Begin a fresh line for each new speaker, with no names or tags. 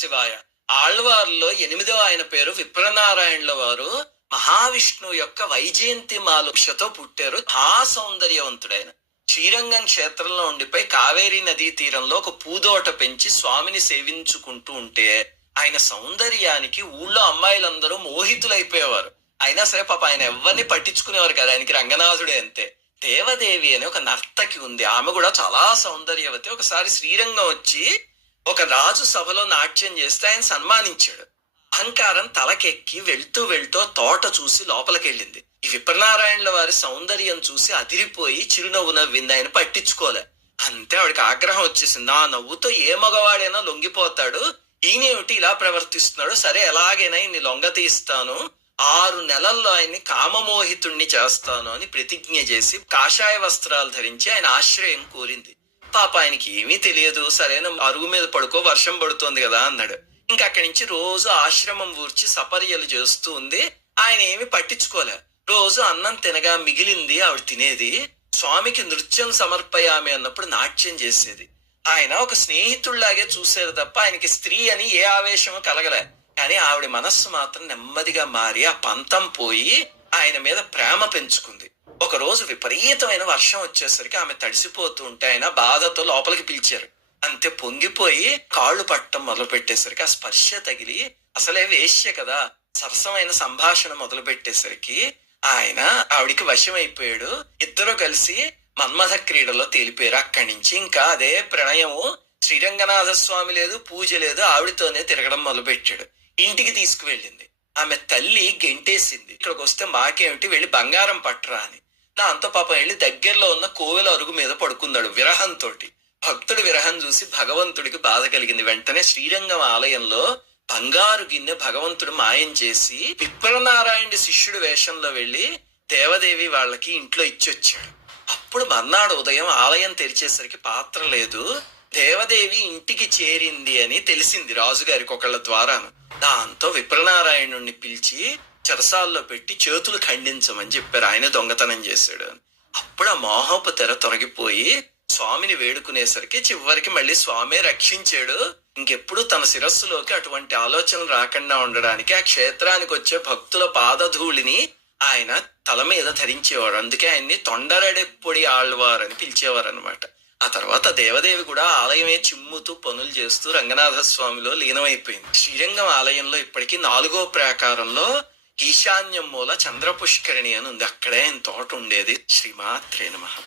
శివాయ. ఆళ్వార్లో ఎనిమిదో ఆయన పేరు విప్రనారాయణుల వారు మహావిష్ణువు యొక్క వైజయంతి మాలుక్షతో పుట్టారు. ఆ సౌందర్యవంతుడైన శ్రీరంగం క్షేత్రంలో ఉండిపోయి కావేరీ నదీ తీరంలో ఒక పూదోట పెంచి స్వామిని సేవించుకుంటూ ఉంటే ఆయన సౌందర్యానికి ఊళ్ళో అమ్మాయిలందరూ మోహితులైపోయేవారు. అయినా సరే పాప ఆయన ఎవరిని పట్టించుకునేవారు కదా. ఆయనకి రంగనాథుడే అంతే. దేవదేవి అని ఒక నర్తకి ఉంది. ఆమె కూడా చాలా సౌందర్యవతి. ఒకసారి శ్రీరంగం వచ్చి ఒక రాజు సభలో నాట్యం చేస్తే ఆయన సన్మానించాడు. అహంకారం తలకెక్కి వెళ్తూ వెళ్తూ తోట చూసి లోపలికి వెళ్ళింది ఈ విప్రనారాయణుల వారి సౌందర్యం చూసి అదిరిపోయి చిరునవ్వు నవ్వింది ఆయన పట్టించుకోలే. అంతే ఆవిడకి ఆగ్రహం వచ్చేసింది. ఆ నవ్వుతో ఏ మగవాడైనా లొంగిపోతాడు. ఈయనేమిటి ఇలా ప్రవర్తిస్తున్నాడు? సరే ఎలాగైనా ఇన్ని లొంగ తీస్తాను. ఆరు నెలల్లో ఆయన్ని కామమోహితుణ్ణి చేస్తాను అని ప్రతిజ్ఞ చేసి కాషాయ వస్త్రాలు ధరించి ఆయన ఆశ్రయం కోరింది. పాప ఆయనకి ఏమీ తెలియదు. సరైన అరుగు మీద పడుకో వర్షం పడుతోంది కదా అన్నాడు. ఇంకా అక్కడి నుంచి రోజు ఆశ్రమం ఊర్చి సపర్యలు చేస్తూ ఉంది. ఆయన ఏమి పట్టించుకోలే. రోజు అన్నం తినగా మిగిలింది ఆవిడ తినేది. స్వామికి నృత్యం సమర్పయామి అన్నప్పుడు నాట్యం చేసేది. ఆయన ఒక స్నేహితుల్లాగే చూసేది తప్ప ఆయనకి స్త్రీ అని ఏ ఆవేశమో కలగలే. కానీ ఆవిడ మనస్సు మాత్రం నెమ్మదిగా మారి ఆ పంతం పోయి ఆయన మీద ప్రేమ పెంచుకుంది. ఒక రోజు విపరీతమైన వర్షం వచ్చేసరికి ఆమె తడిసిపోతూ ఉంటే ఆయన బాధతో లోపలికి పిలిచారు. అంతే పొంగిపోయి కాళ్ళు పట్టడం మొదలు పెట్టేసరికి ఆ స్పర్శ తగిలి అసలే వేష్య కదా సరసమైన సంభాషణ మొదలు పెట్టేసరికి ఆయన ఆవిడికి వశమైపోయాడు. అయిపోయాడు ఇద్దరు కలిసి మన్మథ క్రీడలో తేలిపోయారు. అక్కడి నుంచి ఇంకా అదే ప్రణయము శ్రీరంగనాథ స్వామి లేదు పూజ లేదు ఆవిడతోనే తిరగడం మొదలుపెట్టాడు ఇంటికి తీసుకువెళ్ళింది. ఆమె తల్లి గెంటేసింది. ఇక్కడికి వస్తే మాకేమిటి? వెళ్ళి బంగారం పట్టరా అని. దాంతో పాపం వెళ్ళి దగ్గరలో ఉన్న కోవెల అరుగు మీద పడుకున్నాడు విరహంతో భక్తుడి విరహం చూసి భగవంతుడికి బాధ కలిగింది. వెంటనే శ్రీరంగం ఆలయంలో బంగారు గిన్నె భగవంతుడు మాయం చేసి విప్రనారాయణుడి శిష్యుడు వేషంలో వెళ్ళి దేవదేవి వాళ్ళకి ఇంట్లో ఇచ్చొచ్చాడు. అప్పుడు మర్నాడు ఉదయం ఆలయం తెరిచేసరికి పాత్ర లేదు. దేవదేవి ఇంటికి చేరింది అని తెలిసింది రాజుగారికి ఒకళ్ళ ద్వారాను. దాంతో విప్రనారాయణుణ్ణి పిలిచి చెరసాల్లో పెట్టి చేతులు ఖండించమని చెప్పారు. ఆయన దొంగతనం చేశాడు. అప్పుడు ఆ మోహపు తెర తొలగిపోయి స్వామిని వేడుకునేసరికి చివరికి మళ్ళీ స్వామే రక్షించాడు. ఇంకెప్పుడు తన శిరస్సులోకి అటువంటి ఆలోచనలు రాకుండా ఉండడానికి ఆ క్షేత్రానికి వచ్చే భక్తుల పాదధూళిని ఆయన తల మీద ధరించేవాడు. అందుకే ఆయన్ని తొండరడెప్పొడి ఆళ్వారు అని పిలిచేవారు అనమాట ఆ తర్వాత దేవదేవి కూడా ఆలయమే చిమ్ముతూ పనులు చేస్తూ రంగనాథ స్వామిలో లీనమైపోయింది. శ్రీరంగం ఆలయంలో ఇప్పటికీ నాలుగో ప్రాకారంలో ఈశాన్యం మూల చంద్ర పుష్కరిణి అని ఉంది. అక్కడే ఆయన తోట ఉండేది? శ్రీమాత్రే నమ.